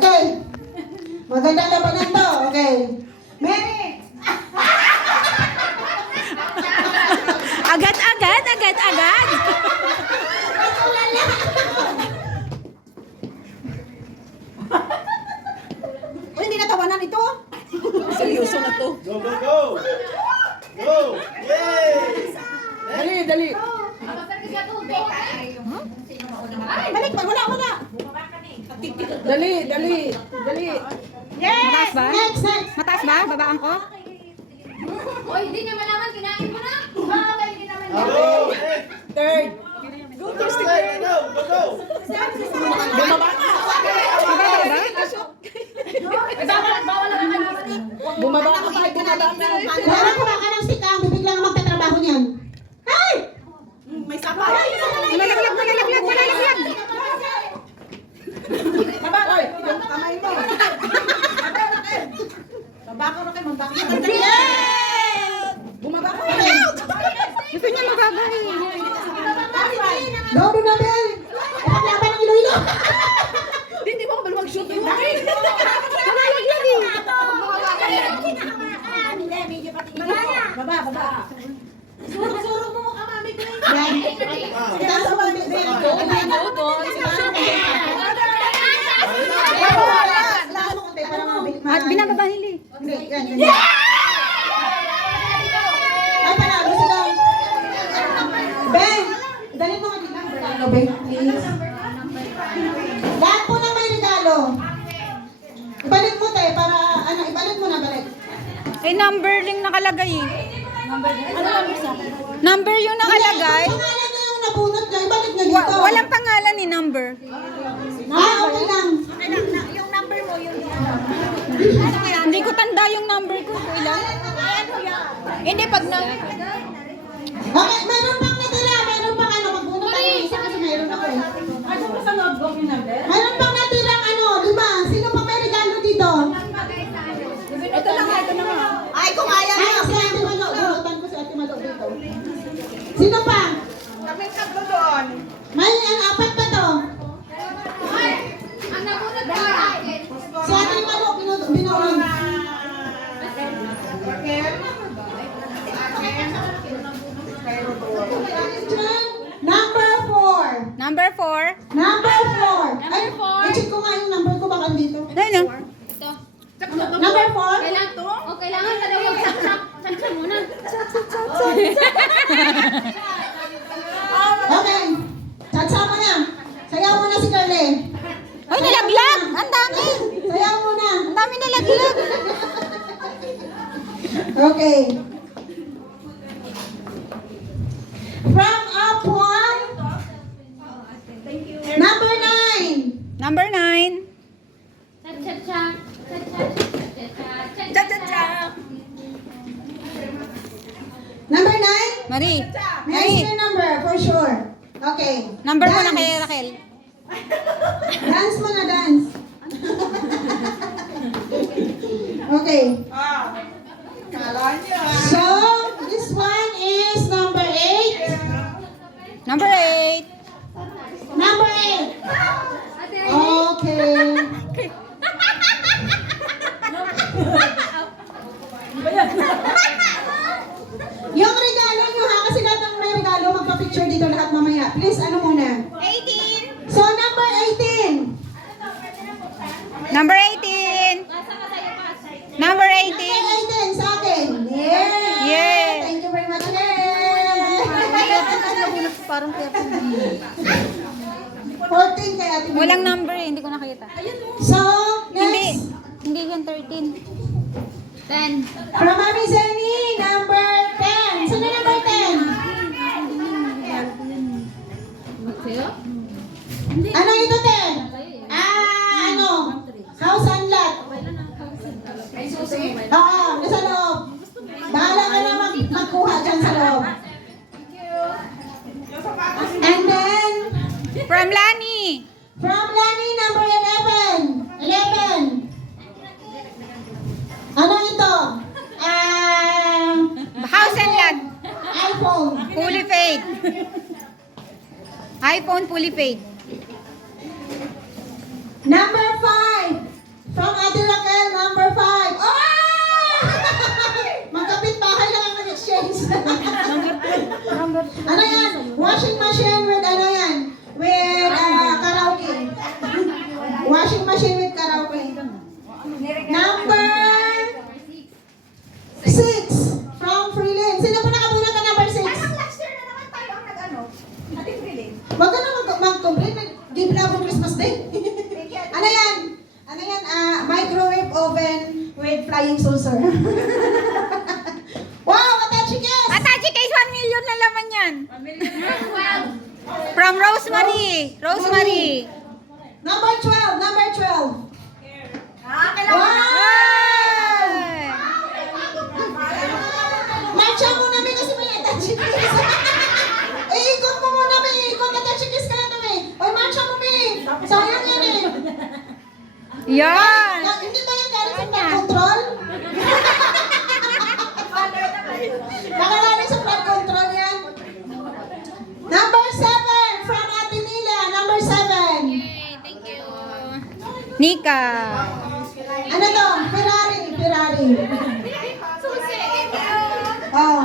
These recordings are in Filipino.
Okay. Maganda na ba to? Okay. Mary! Agad. Oh, hindi natawanan ito? Seryoso na to. Go, go, go! Go! Yay! Dali. Balik pa, wala. Dali. Mataas ba? Next. Mataas ba? Babaan ko? Oy, hindi niya malaman, kinain mo na. Hindi naman Go! Third. Go, go, go! Bumaba ka. Bumaba ka pa. Kaya kuha ka ng stick ang bibig lang ang magtatrabaho niyan. Ay! May sapa. Malalaglag. Baba, oy. Yung kamay mo. Baba ka rin. Magbaka ka. Bumaba ka. Gusto niya magagay. Go, Donabel! Paglaban ng Iloilo! Hindi mo ka mag-shoot yun. Malalaglag eh. Baba. Surong mo mukha mami ko. Yan. Itaas mo ang bibig. Lahat mo konti para mabilis. At binababa nila eh. Hindi, yan. Ay, panalo sila. Ben! Dali mo nga din ang regalo, Ben. Please. Lahat po na may regalo. Ibalik mo tayo para, ibalik mo na, balik. Eh, number lang nakalagay eh. Number yung nakalagay. Pangalan na yung nabunot niya, ibalik niya dito. Walang pangalan ni number. Okay lang. Hindi ko tanda yung number ko. Ilan? Hindi, pag na... Okay, meron pang natira, meron pang magbunot tayo isa kasi meron ako eh. Ano mo sa notebook yung number? Meron pang natirang 5. Sino pa may regalo dito? Ito na nga. Ay, si Ate Malo. Bunutan ko si Ate Malo dito. Sino pa? Kami tatlo doon. May 4 pa to. Hoy, ang nabunod ko akin. Si Ate Malo, binuon. Number 4. Number 4. Number 4. Ay, four. i-check ko nga yung number ko baka dito. Ayun. Ito. Number 4? Kailangan to? O, kailangan dalawang saksak. Saksak muna. Okay. Satsama na. Sayaw mo na si Carly. Ay, nalaglag! Ang dami! Sayaw mo na. Ang dami nalaglag! Okay. From up 1. Number 9. Number 9. Cha-cha-cha. Cha-cha-cha. Number 9? Marie. May Marie. your number for sure. Okay. Number mo na Dance. kay Raquel. Dance mo na, dance. Okay. Kala niya. So, this one is number 8. Number 8. Number 8. Okay. Yung regalo nyo ha, kasi lahat ng may regalo, magpa-picture dito lahat mamaya. Please, ano muna? 18. So, number 18. Number 18. Number Number 18. 18 sa akin. Yeah! Yeah. Thank you very much, Len. Parang 14 kay Ate Milo. walang number eh, hindi ko nakita. So, Hindi. next. Hindi yan 13. 10. From Mami Zenny, number 10. Sino number 10? Sa'yo? Ano ito, 10? House and lot. Ay, susi. Oo, nasa loob. Bahala ka na magkuha dyan sa loob. And then, From Lani. from Lani, number 11. 11. Ano ito? House and Land. iPhone. Fully paid. iPhone fully paid. Number 5. Ano yan? Washing machine with ano yan? With karaoke. Washing machine with karaoke. Number 6 from Freelin. Sino po nakabunot ng number 6? Last year na naman tayo ang nag-ano. Ating feeling. Wag ka na mag-complete. Give na akong Christmas Day. Ano yan? Ano yan? Microwave oven with flying saucer. Wow, Atachi Kes! Atachi case 1 million na laman yan. 12. From Rosemary. Rosemary. Number 12, number 12. Kailangan Wow! Ay. Marcha mo namin kasi may Atachi Kes. Ikot mo muna, may ikot. Atachi Kes ka na namin. Oy, marcha mo, may. Sayang yan eh. Yan. Hindi ba yan galing sa flood control? Nakagaling sa flood control yan. Number 7 from Ate Nila. Number 7. Yay, thank you. Nika. Ano to? Ferrari. Ferrari. Susi, thank you. Oh.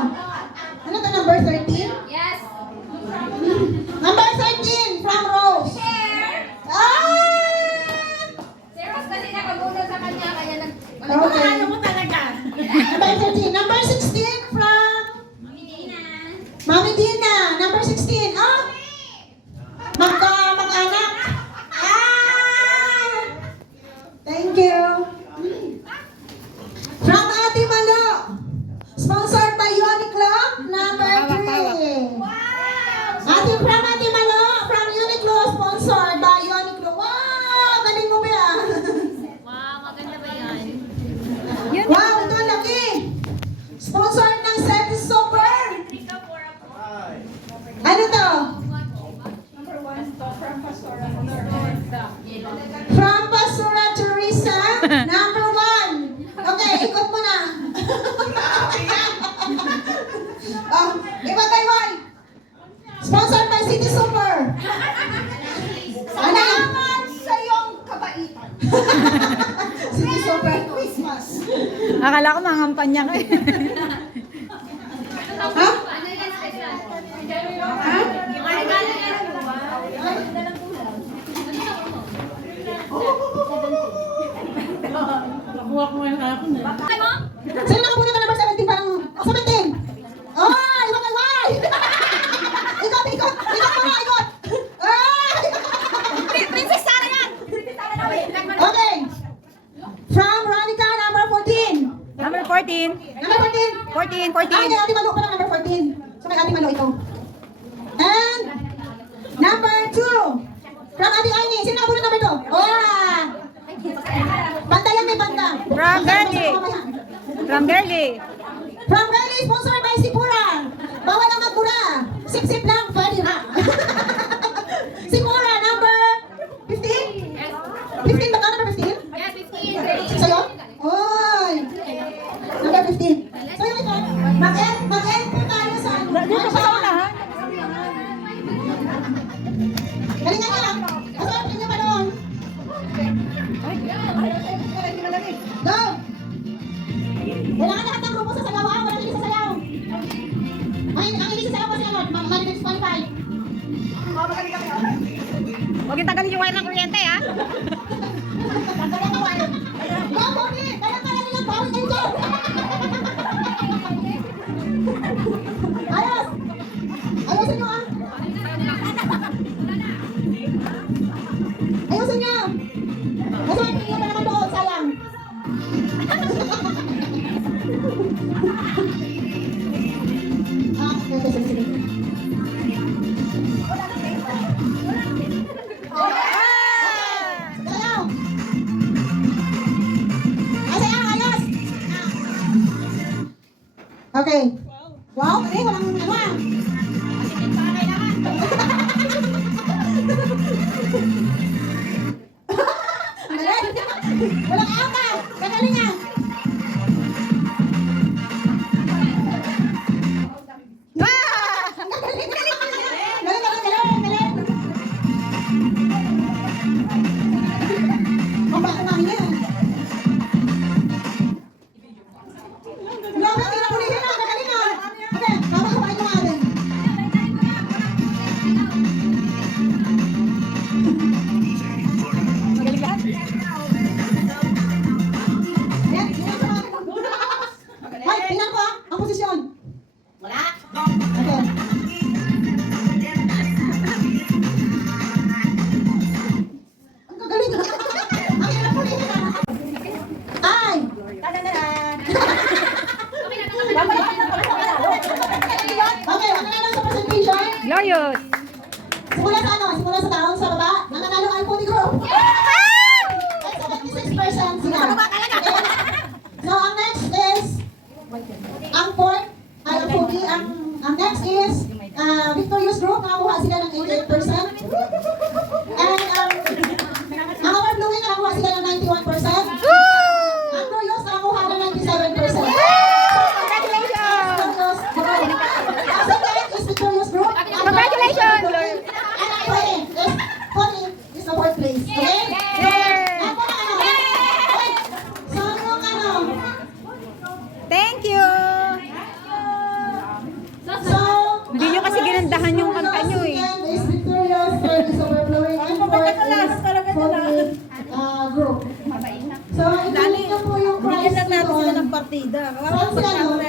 Ano to? Number 13? Yes. Number 13 from Rose. Ah! Si Ross kasi nakabunod sa kanya, kaya nag... Okay. ano mo talaga. Number 13. Number 16 from Minina. Mami Dina. Number 16. Oh! Mag-anak. Ah! Thank you. From Ate Malo. Sponsored by Uniqlo. Number 3. Ate from Ate Malo. From Uniqlo. Sponsored by Uniqlo. Wow! Galing mo ba yan? Wow, maganda ba yan? Yun. Wow! Ito ang laki. Sponsored ng Seti Super. Ano to? From Pastora Teresa, number 1. Okay, ikot mo na. Oh, iba kay Wai. Sponsored by City Super. Ano? Salamat sa iyong kabaitan. City Super. Christmas. Akala ko mangampanya ka eh. Ha? Ano yan special? Ha? Regalo yan. Nakuha ko yung hapon eh. Ano? Sino nakapunta ka number 17? Parang 17. Oh, iba kay Wai. Ikot, ikot. Ikot mo na, ikot. Ay! Princess Sarah yan! Okay. From Ronica, number 14. Number 14. Number 14. 14, Kay 14. Ate Malo pala, number 14. So kay Ate Malo ito. And number 2. From Ate Aini. Sino nakapunta number 2? Oh! Banta yan, may banta. From Girlie. From Girlie. From Girlie, sponsored by Sipura. Bawal ang magmura. Sip-sip lang, pwede na. Sipura, number 15? Yes. 15 ba ka? Number 15? Yes, 15. Sa'yo? Oy! Number 15. So yun ito, mag-end po tayo sa ano. Dito ka na ha? Galingan niya. Masarap niyo pa doon. Go! Kailangan lahat ng grupo sa sayaw, ha? Walang hindi sa sayaw. Ang hindi sa sayaw kasi ano, Marinig Spotify. Huwag yung tagalin yung wire ng kuryente ha? Go, Bobby! Kaya kaya nilang bawin kayo dyan! Ayos! Ayusin nyo, ha? Ayusin nyo! Kasi hindi pa naman doon, sayang. Okay, sige. Sayaw! Sayaw, ayos! Okay. Wow, hindi, walang ano ah. Ang galing. Walang ata. Gagaling ah. Ang galing. Galing. Mabaka namin yan. Grabe, tinapulihin na. Gagaling ah. Okay, babakawain mo natin. Glorious. Simula sa ano? Simula sa taon sa baba. Nananalo ang Foodie Group. At 76% sila. Okay. So, ang next is ang fourth, ay ang Foodie. Ang next is Victorious Group. Nakakuha sila ng 88%. And ang Our Bluing nakakuha sila ng 91%. Ang Glorious nakakuha ng 97%. Victorious Group. Congratulations! And ang Foodie is the fourth place. Okay? So, yung ano, Thank you! so, Hindi nyo kasi ginandahan yung kanta nyo eh. is Victorious, third is overflowing, and fourth is Foodie group. So, ito po yung prize nito. partida. Saan sila no?